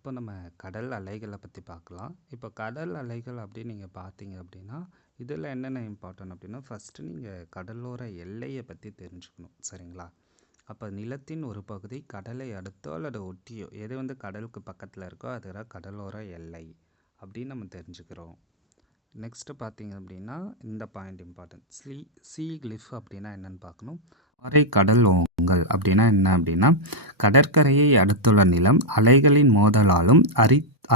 இப்போ நம்ம கடல் அலைகளை பற்றி பார்க்கலாம். இப்போ கடல் அலைகள் அப்படின்னு நீங்கள் பார்த்தீங்க அப்படின்னா, இதில் என்னென்ன இம்பார்ட்டன்ட் அப்படின்னா, ஃபஸ்ட்டு நீங்கள் கடலோர எல்லையை பற்றி தெரிஞ்சுக்கணும். சரிங்களா? அப்போ நிலத்தின் ஒரு பகுதி கடலை அடுத்தோ அல்லது ஒட்டியோ எது வந்து கடலுக்கு பக்கத்தில் இருக்கோ அதுதான் கடலோர எல்லை அப்படின்னு நம்ம தெரிஞ்சுக்கிறோம். நெக்ஸ்ட்டு பார்த்தீங்க அப்படின்னா இந்த பாயிண்ட் இம்பார்ட்டன்ட். சீ கிளிஃப் அப்படின்னா என்னென்னு பார்க்கணும். பாறை கடல் ஓங்கல் அப்படின்னா என்ன அப்படின்னா, கடற்கரையை அடுத்துள்ள நிலம் அலைகளின் மோதலாலும்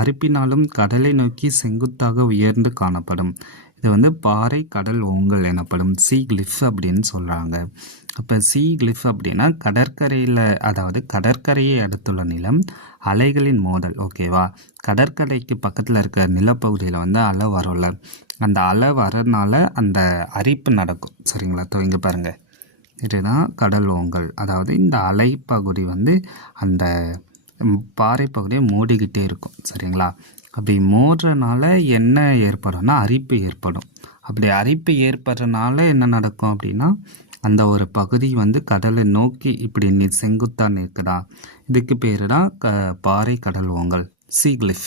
அரிப்பினாலும் கடலை நோக்கி செங்குத்தாக உயர்ந்து காணப்படும். இது வந்து பாறை கடல் ஓங்கல் எனப்படும். சீ கிளிஃப் அப்படின்னு சொல்கிறாங்க. அப்போ சீ கிளிஃப் அப்படின்னா கடற்கரையில், அதாவது கடற்கரையை அடுத்துள்ள நிலம் அலைகளின் மோதல். ஓகேவா? கடற்கரைக்கு பக்கத்தில் இருக்க நிலப்பகுதியில் வந்து அலை வரும்ல, அந்த அலை வரனால அந்த அரிப்பு நடக்கும். சரிங்களா? இங்கே பாருங்கள், இதுதான் கடல் ஓங்கல். அதாவது இந்த அலைப்பகுதி வந்து அந்த பாறை பகுதியை மூடிக்கிட்டே இருக்கும். சரிங்களா? அப்படி மூடுறனால என்ன ஏற்படும்னா அரிப்பு ஏற்படும். அப்படி அரிப்பு ஏற்படுறனால என்ன நடக்கும் அப்படின்னா, அந்த ஒரு பகுதி வந்து கடலை நோக்கி இப்படி செங்குத்தாக நிற்குதா, இதுக்கு பேர் தான் பாறை கடல் ஓங்கல், சீ கிளிஃப்.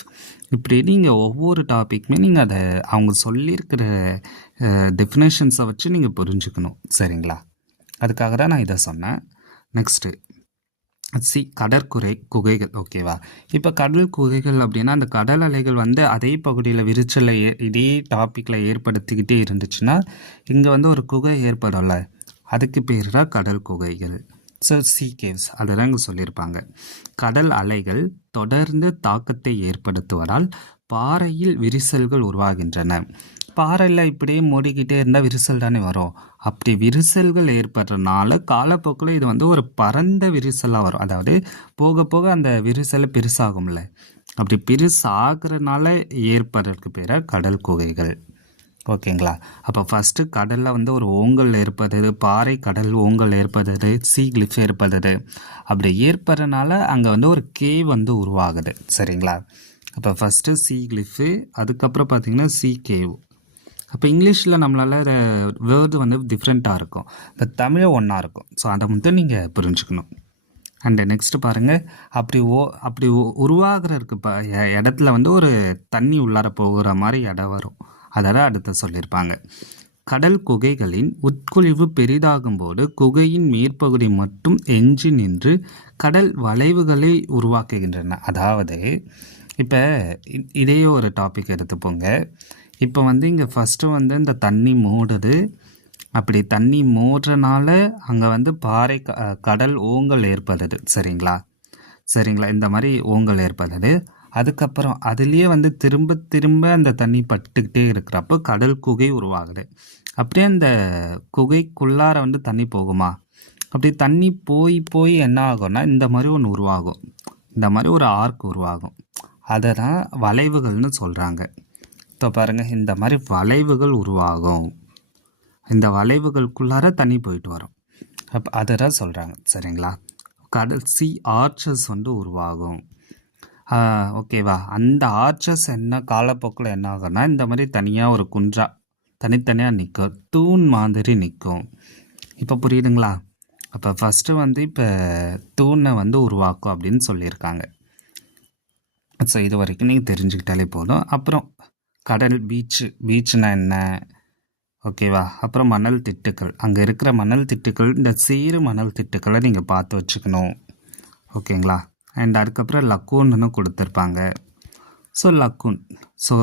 இப்படி நீங்கள் ஒவ்வொரு டாப்பிக்குமே நீங்கள் அதை அவங்க சொல்லியிருக்கிற டெஃபினேஷன்ஸை வச்சு நீங்கள் புரிஞ்சுக்கணும். சரிங்களா? அதுக்காக தான் நான் இதை சொன்னேன். நெக்ஸ்ட்டு கடற்குறை குகைகள். ஓகேவா? இப்போ கடல் குகைகள் அப்படின்னா அந்த கடல் அலைகள் வந்து அதே பகுதியில் விரிச்சலை இதே டாப்பிக்கில் ஏற்படுத்திக்கிட்டே இருந்துச்சுன்னா இங்கே வந்து ஒரு குகை ஏற்படும்ல, அதுக்கு பேர் தான் கடல் குகைகள். ஸோ சீ கேவ்ஸ் அதெல்லாம் இங்கே சொல்லியிருப்பாங்க. கடல் அலைகள் தொடர்ந்து தாக்கத்தை ஏற்படுத்துவதால் பாறையில் விரிசல்கள் உருவாகின்றன. பாறையில் இப்படியே மூடிக்கிட்டே இருந்தால் விரிசல் தானே வரும். அப்படி விரிசல்கள் ஏற்படுறதுனால காலப்போக்கில் இது வந்து ஒரு பரந்த விரிசலாக வரும். அதாவது போக போக அந்த விரிசலை பெருசாகும்ல, அப்படி பெருசாகிறதுனால ஏற்படுறதுக்கு பேர் கடல் குகைகள். ஓகேங்களா? அப்போ ஃபஸ்ட்டு கடலில் வந்து ஒரு ஓங்கல் ஏற்படுது, பாறை கடல் ஓங்கல் ஏற்படுது, சீ கிளிஃப் ஏற்படுது. அப்படி ஏற்படுறதுனால அங்கே வந்து ஒரு கேவ் வந்து உருவாகுது. சரிங்களா? அப்போ ஃபஸ்ட்டு சீ கிளிஃபு, அதுக்கப்புறம் பார்த்திங்கன்னா சீ கேவ். அப்போ இங்கிலீஷில் நம்மளால் வேர்டு வந்து டிஃப்ரெண்ட்டாக இருக்கும், இப்போ தமிழ் ஒன்றா இருக்கும். ஸோ அதை மட்டும் நீங்கள் புரிஞ்சுக்கணும். அண்டு நெக்ஸ்ட்டு பாருங்கள், அப்படி உருவாகிறதுக்கு இடத்துல வந்து ஒரு தண்ணி உள்ளார போகிற மாதிரி இடம் வரும். அதை அடுத்து சொல்லியிருப்பாங்க. கடல் குகைகளின் உட்குழிவு பெரிதாகும் போது குகையின் மேற்பகுதி மட்டும் எஞ்சி நின்று கடல் வளைவுகளை உருவாக்குகின்றன. அதாவது இப்போ இதே ஒரு டாபிக் எடுத்துப்போங்க. இப்போ வந்து இங்கே ஃபஸ்ட்டு வந்து இந்த தண்ணி மூடுது. அப்படி தண்ணி மூடுறனால அங்கே வந்து பாறை கடல் ஓங்கல் ஏற்படுது. சரிங்களா? இந்த மாதிரி ஓங்கல் ஏற்படுது. அதுக்கப்புறம் அதுலேயே வந்து திரும்ப திரும்ப அந்த தண்ணி பட்டுக்கிட்டே இருக்கிறப்போ கடல் குகை உருவாகுது. அப்படியே அந்த குகைக்குள்ளார வந்து தண்ணி போகுமா, அப்படி தண்ணி போய் போய் என்ன ஆகும்னா இந்த மாதிரி ஒன்று உருவாகும். இந்த மாதிரி ஒரு ஆர்க் உருவாகும். அதை தான் வளைவுகள்னு சொல்கிறாங்க. இப்போ பாருங்கள், இந்த மாதிரி வளைவுகள் உருவாகும். இந்த வளைவுகளுக்குள்ளார தண்ணி போயிட்டு வரும். அப்போ அதை தான் சொல்கிறாங்க. சரிங்களா? கடல் சீ ஆர்ச்சஸ் வந்து உருவாகும். ஓகேவா? அந்த ஆர்ச்சஸ் என்ன காலப்போக்கில் என்ன ஆகும்னா இந்த மாதிரி தனியாக ஒரு குன்றா தனித்தனியாக நிற்கும், தூண் மாதிரி நிற்கும். இப்போ புரியுதுங்களா? அப்போ ஃபஸ்ட்டு வந்து இப்போ தூணை வந்து உருவாக்கும் அப்படின்னு சொல்லியிருக்காங்க. ஸோ இது வரைக்கும் நீங்கள் தெரிஞ்சுக்கிட்டாலே போதும். அப்புறம் கடல் பீச்சுனா என்ன, ஓகேவா? அப்புறம் மணல் திட்டுக்கள், அங்கே இருக்கிற மணல் திட்டுக்கள், இந்த சீரு மணல் திட்டுக்களை நீங்கள் பார்த்து வச்சுக்கணும். ஓகேங்களா? அண்ட் அதுக்கப்புறம் லக்கூன்னு கொடுத்துருப்பாங்க. ஸோ லக்கூன். ஸோ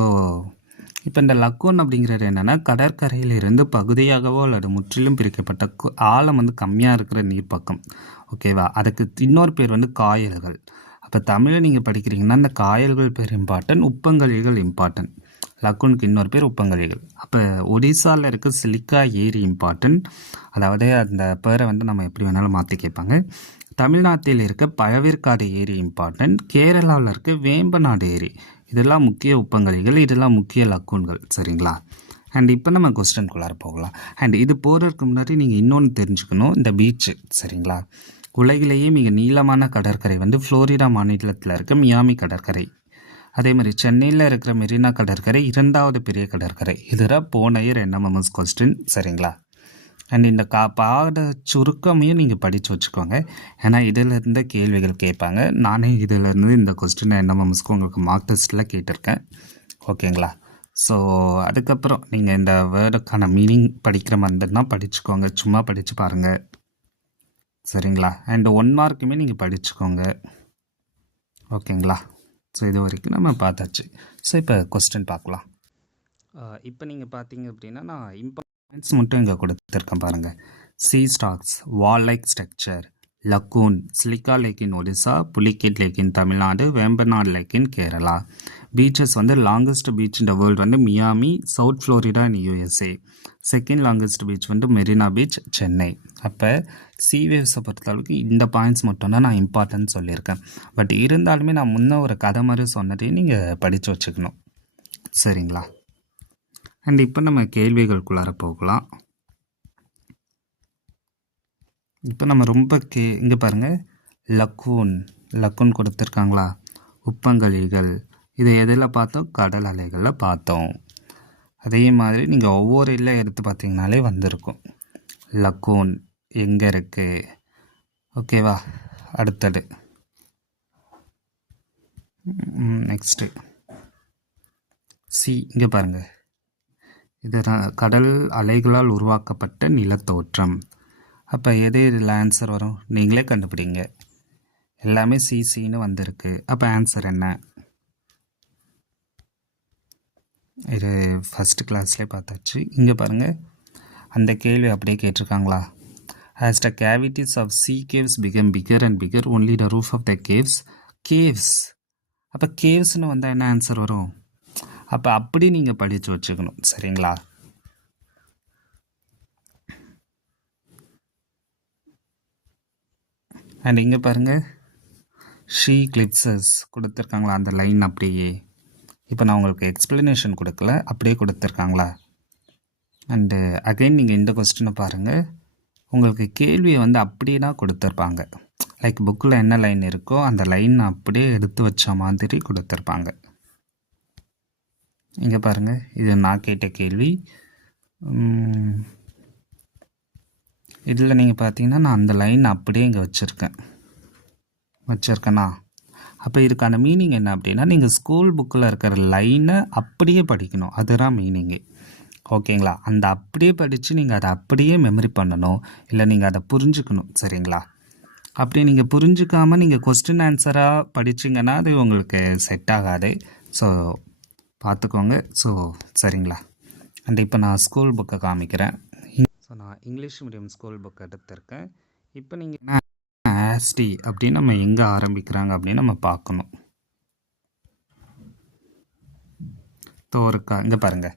இப்போ இந்த லக்கூன் அப்படிங்கிறது என்னென்னா கடற்கரையிலிருந்து பகுதியாகவோ அல்லது முற்றிலும் பிரிக்கப்பட்ட ஆழம் வந்து கம்மியாக இருக்கிற நீர்ப்பக்கம். ஓகேவா? அதுக்கு இன்னொரு பேர் வந்து காயல்கள். அப்போ தமிழில் நீங்கள் படிக்கிறீங்கன்னா இந்த காயல்கள் பேர் இம்பார்ட்டன்ட், உப்பங்கழிகள் இம்பார்ட்டன்ட். லக்கூனுக்கு இன்னொரு பேர் உப்பங்கழிகள். அப்போ ஒடிசாவில் இருக்க சிலிக்கா ஏரி இம்பார்ட்டன்ட், அதாவது அந்த பேரை வந்து நம்ம எப்படி வேணாலும் மாற்றி கேட்பாங்க. தமிழ்நாட்டில் இருக்க பழவேற்காடு ஏரி இம்பார்ட்டன்ட். கேரளாவில் இருக்க வேம்பநாடு ஏரி, இதெல்லாம் முக்கிய உப்பங்கழிகள், இதெல்லாம் முக்கிய லக்கூன்கள். சரிங்களா? அண்ட் இப்போ நம்ம கொஸ்டின்குள்ளார போகலாம். அண்ட் இது போகிறதுக்கு முன்னாடி நீங்கள் இன்னொன்று தெரிஞ்சுக்கணும், இந்த பீச்சு. சரிங்களா? உலகிலேயே மிக நீளமான கடற்கரை வந்து ஃப்ளோரிடா மாநிலத்தில் இருக்க மியாமி கடற்கரை. அதே மாதிரி சென்னையில் இருக்கிற மெரினா கடற்கரை 2வது பெரிய கடற்கரை. இதுதான் போன இயர் NMMS கொஸ்டின். சரிங்களா? அண்ட் இந்த பாட சுருக்கமையும் நீங்கள் படித்து வச்சுக்கோங்க. ஏன்னா இதிலேருந்து கேள்விகள் கேட்பாங்க. நானே இதிலேருந்து இந்த கொஸ்டினை என்எம்எம்எஸ்க்கு உங்களுக்கு மார்க் டெஸ்ட்டில் கேட்டிருக்கேன். ஓகேங்களா? ஸோ அதுக்கப்புறம் நீங்கள் இந்த வேர்டுக்கான மீனிங் படிக்கிற மாதிரினா படிச்சுக்கோங்க. சும்மா படித்து பாருங்கள். சரிங்களா? அண்ட் 1 மார்க்குமே நீங்கள் படிச்சுக்கோங்க. ஓகேங்களா? ஸோ இது வரைக்கும் நம்ம பார்த்தாச்சு. ஸோ இப்போ கொஸ்டின் பார்க்கலாம். இப்போ நீங்கள் பார்த்தீங்க அப்படின்னா நான் இம்பார்ட்டன்ஸ் மட்டும் இங்கே கொடுத்துருக்கேன் பாருங்கள். சி ஸ்டாக்ஸ், வால் லைக் ஸ்ட்ரக்சர், லக்கூன், சிலிக்கா லேக் இன் ஒடிசா, புலிகேட் லேக் இன் தமிழ்நாடு, வேம்பநாடு லேக் இன் கேரளா. பீச்சஸ் வந்து லாங்கஸ்ட் பீச் இந்த வேர்ல்டு வந்து மியாமி, சவுத் ஃப்ளோரிடா இன் யூஎஸ்ஏ. செகண்ட் லாங்கஸ்ட் பீச் வந்து மெரினா பீச், சென்னை. அப்போ சி வேவ்ஸை பொறுத்தளவுக்கு இந்த பாயிண்ட்ஸ் மட்டும்தான் நான் இம்பார்ட்டன்ட் சொல்லியிருக்கேன். பட் இருந்தாலுமே நான் முன்ன ஒரு கதை மாதிரி சொன்னதையும் நீங்கள் படித்து வச்சுக்கணும். சரிங்களா? அண்ட் இப்போ நம்ம கேள்விகளுக்குள்ளார போகலாம். இப்போ நம்ம ரொம்ப இங்கே பாருங்கள், லக்கூன் கொடுத்துருக்காங்களா? உப்பங்கழிகள். இது எதில் பார்த்தோம்? கடல் அலைகளில் பார்த்தோம். அதே மாதிரி நீங்கள் ஒவ்வொரு இல்லை எடுத்து பார்த்தீங்கனாலே வந்திருக்கும். லக்கூன் எங்கே இருக்குது? ஓகேவா? அடுத்தது நெக்ஸ்ட்டு சி. இங்கே பாருங்கள், இது கடல் அலைகளால் உருவாக்கப்பட்ட நிலத்தோற்றம். அப்போ எது இதில் ஆன்சர் வரும்? நீங்களே கண்டுபிடிங்க. எல்லாமே சிசின்னு வந்திருக்கு. அப்போ ஆன்சர் என்ன? இது ஃபஸ்ட்டு கிளாஸ்லேயே பார்த்தாச்சு. இங்கே பாருங்கள், அந்த கேள்வி அப்படியே கேட்டிருக்காங்களா? As the cavities of sea caves become bigger and bigger, only the roof of the caves. அப்போ கேவ்ஸ்னு வந்தால் என்ன ஆன்சர் வரும்? அப்போ அப்படி நீங்கள் படித்து வச்சுக்கணும். சரிங்களா? அண்ட் இங்கே பாருங்கள், ஷீ கிளிப்ஸஸ் கொடுத்துருக்காங்களா? அந்த லைன் அப்படியே. இப்போ நான் உங்களுக்கு எக்ஸ்ப்ளனேஷன் கொடுக்கல, அப்படியே கொடுத்துருக்காங்களா? அண்டு அகைன் நீங்கள் இந்த கொஸ்டினை பாருங்கள். உங்களுக்கு கேள்வியை வந்து அப்படியே தான் கொடுத்துருப்பாங்க. லைக் புக்கில் என்ன லைன் இருக்கோ அந்த லைன் அப்படியே எடுத்து வச்ச மாதிரி கொடுத்துருப்பாங்க. இங்கே பாருங்கள், இது நான் கேட்ட கேள்வி. இதில் நீங்கள் பார்த்தீங்கன்னா நான் அந்த லைன் அப்படியே இங்கே வச்சுருக்கேனா? அப்போ இதுக்கான மீனிங் என்ன அப்படின்னா, நீங்கள் ஸ்கூல் புக்கில் இருக்கிற லைனை அப்படியே படிக்கணும். அதுதான் மீனிங்கு. ஓகேங்களா? அந்த அப்படியே படித்து நீங்கள் அதை அப்படியே மெமரி பண்ணணும், இல்லை நீங்கள் அதை புரிஞ்சுக்கணும். சரிங்களா? அப்படி நீங்கள் புரிஞ்சுக்காமல் நீங்கள் கொஸ்டின் ஆன்சராக படிச்சிங்கன்னா அது உங்களுக்கு செட் ஆகாது. ஸோ பார்த்துக்கோங்க. ஸோ சரிங்களா? அண்ட் இப்போ நான் ஸ்கூல் புக்கை காமிக்கிறேன். ஸோ நான் இங்கிலீஷ் மீடியம் ஸ்கூல் புக் எடுத்திருக்கேன். இப்போ நீங்கள் ஆஸ்டி அப்படின்னு நம்ம எங்கே ஆரம்பிக்கிறாங்க அப்படின்னு நம்ம பார்க்கணும். தோருக்கா இங்கே பாருங்கள்.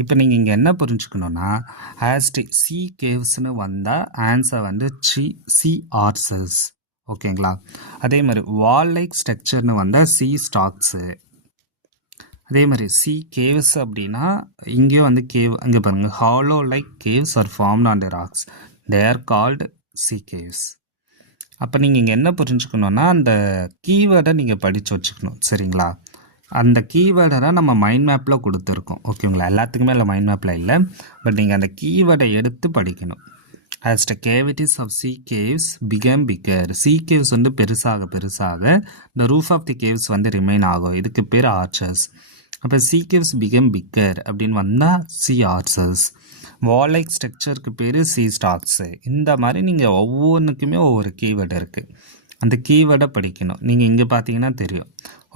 இப்போ நீங்கள் இங்கே என்ன புரிஞ்சுக்கணுன்னா, ஆஸ்டி சி கேவ்ஸ்னு வந்தால் ஆன்சர் வந்து சி ஆர்சல்ஸ். ஓகேங்களா? அதே மாதிரி வால் லைக் ஸ்ட்ரக்சர்னு வந்தால் சி ஸ்டாக்ஸு. அதே மாதிரி சி கேவ்ஸ் அப்படின்னா இங்கேயும் வந்து கேவ். இங்கே பாருங்கள், hollow like caves are formed on the rocks, they are called sea caves. அப்போ நீங்கள் இங்கே என்ன புரிஞ்சுக்கணுன்னா, அந்த கீவேர்டை நீங்கள் படித்து வச்சுக்கணும். சரிங்களா? அந்த கீவேர்டை தான் நம்ம மைண்ட் மேப்பில் கொடுத்துருக்கோம். ஓகேங்களா? எல்லாத்துக்குமே இல்லை, மைண்ட் மேப்பில் இல்லை. பட் நீங்கள் அந்த கீவேர்டை எடுத்து படிக்கணும். As the cavities of sea caves became bigger, sea caves வந்து பெருசாக the roof of the caves வந்து ரிமைன் ஆகும். இதுக்கு பேர் ஆர்ச்சர்ஸ். அப்போ sea caves became bigger அப்படின்னு வந்தால் sea arches. வால் லைக் ஸ்ட்ரக்சருக்கு பேர் sea stalks. இந்த மாதிரி நீங்கள் ஒவ்வொன்றுக்குமே ஒவ்வொரு கீவேர்டு இருக்குது. அந்த கீவேர்டை படிக்கணும். நீங்கள் இங்கே பார்த்தீங்கன்னா தெரியும்,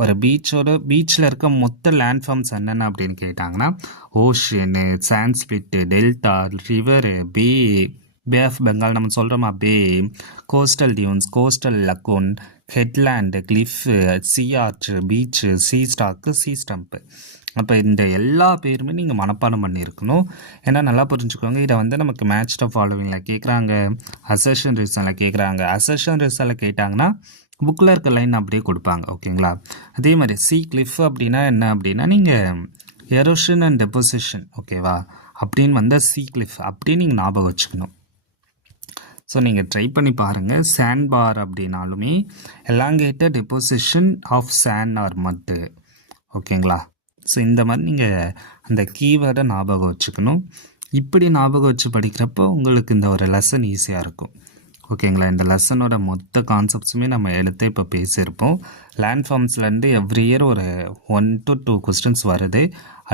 ஒரு பீச்சில் இருக்க மொத்த லேண்ட்ஃபார்ம்ஸ் என்னென்ன அப்படின்னு கேட்டாங்கன்னா, ocean, sand spit, delta, river, bay of Bengal நம்ம சொல்கிறோமா, bay, coastal dunes, coastal lagoon, headland, cliff, sea arch, beach, sea stack, sea stump. அப்போ இந்த எல்லா பேருமே நீங்கள் மனப்பாடம் பண்ணியிருக்கணும். ஏன்னா நல்லா புரிஞ்சுக்கோங்க, இதை வந்து நமக்கு மேட்ச் த ஃபாலோவிங்கில் கேட்குறாங்க, அசர்ஷன் ரிசனில் கேட்குறாங்க. அசர்ஷன் ரிசனில் கேட்டாங்கன்னா புக்கில் இருக்க லைன் அப்படியே கொடுப்பாங்க. ஓகேங்களா? அதே மாதிரி சி கிளிஃப் அப்படின்னா என்ன அப்படின்னா, நீங்கள் எரோஷன் அண்ட் டெபோசிஷன், ஓகேவா, அப்படின்னு வந்தால் சி கிளிஃப் அப்படின்னு நீங்கள் ஞாபகம் வச்சுக்கணும். ஸோ நீங்கள் ட்ரை பண்ணி பாருங்கள். சாண்ட் பார் அப்படின்னாலுமே elongated deposition of sand are மட்டு. ஓகேங்களா? ஸோ இந்த மாதிரி நீங்கள் அந்த கீவேர்டை ஞாபகம் வச்சுக்கணும். இப்படி ஞாபகம் வச்சு படிக்கிறப்போ உங்களுக்கு இந்த ஒரு லெசன் ஈஸியாக இருக்கும். ஓகேங்களா? இந்த லெசனோட மொத்த கான்செப்ட்ஸுமே நம்ம எடுத்து இப்போ பேசியிருப்போம். லேண்ட் ஃபார்ம்ஸ்லேருந்து எவ்ரி இயர் ஒரு 1 to 2 கொஸ்டின்ஸ் வருது.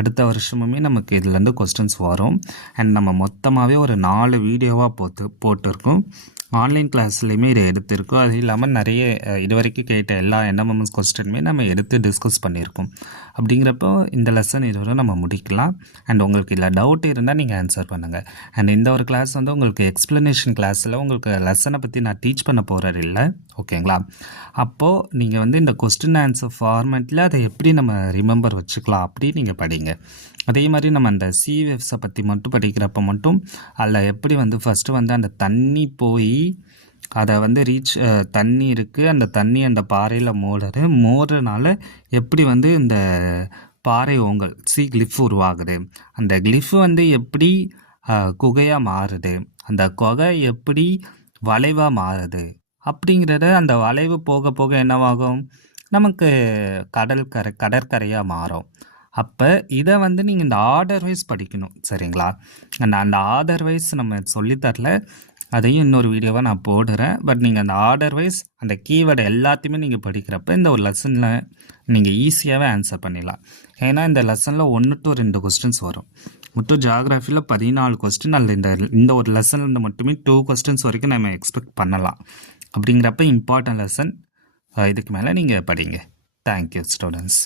அடுத்த வருஷமுமே நமக்கு இதுலேருந்து கொஸ்டின்ஸ் வரும். அண்ட் நம்ம மொத்தமாகவே ஒரு 4 வீடியோவாக போட்டிருக்கோம். ஆன்லைன் கிளாஸ்லேயுமே இதை எடுத்திருக்கோம். அது இல்லாமல் நிறைய இது வரைக்கும் கேட்ட எல்லா என்எம்எம்எஸ் கொஸ்டினுமே நம்ம எடுத்து டிஸ்கஸ் பண்ணியிருக்கோம். அப்படிங்கிறப்போ இந்த லெசன் இதோட நம்ம முடிக்கலாம். அண்ட் உங்களுக்கு இதில் டவுட் இருந்தால் நீங்கள் ஆன்சர் பண்ணுங்கள். அண்ட் இந்த ஒரு கிளாஸ் வந்து உங்களுக்கு எக்ஸ்ப்ளனேஷன் கிளாஸில் உங்களுக்கு லெசனை பற்றி நான் டீச் பண்ண போகிறது இல்லை. ஓகேங்களா? அப்போது நீங்கள் வந்து இந்த கொஸ்டின் ஆன்சர் ஃபார்மேட்டில் அதை எப்படி நம்ம ரிமெம்பர் வச்சுக்கலாம் அப்படி நீங்கள் படிங்க. அதே மாதிரி நம்ம அந்த சிவேவ்ஸை பற்றி மட்டும் படிக்கிறப்ப மட்டும் அதில் எப்படி வந்து ஃபஸ்ட்டு வந்து அந்த தண்ணி போய் அதை வந்து தண்ணி இருக்குது, அந்த தண்ணி அந்த பாறையில் மோதுறதுனால எப்படி வந்து இந்த பாறை ஓங்கல் கிளிஃப் உருவாகுது, அந்த கிளிஃப் வந்து எப்படி குகையாக மாறுது, அந்த குகை எப்படி வளைவாக மாறுது அப்படிங்கிறத அந்த வளைவு போக போக என்னவாகும், நமக்கு கடற்கரையாக மாறும். அப்போ இதை வந்து நீங்கள் இந்த ஆர்டர் வைஸ் படிக்கணும். சரிங்களா? அந்த ஆர்டர் வைஸ் நம்ம சொல்லித்தரல, அதையும் இன்னொரு வீடியோவாக நான் போடுறேன். பட் நீங்கள் அந்த ஆர்டர் வைஸ் அந்த கீவேர்டு எல்லாத்தையுமே நீங்கள் படிக்கிறப்ப இந்த ஒரு லெசனில் நீங்கள் ஈஸியாகவே ஆன்சர் பண்ணிடலாம். ஏன்னா இந்த லெசனில் 1 to 2 கொஸ்டின்ஸ் வரும். மட்டும் ஜியாகிரஃபியில் 14 கொஸ்டின், அதில் இந்த ஒரு லெசனில் மட்டுமே 2 கொஸ்டின்ஸ் வரைக்கும் நம்ம எக்ஸ்பெக்ட் பண்ணலாம். அப்படிங்கிறப்ப இம்பார்ட்டன்ட் லெசன். இதுக்கு மேலே நீங்கள் படிங்க. Thank you students.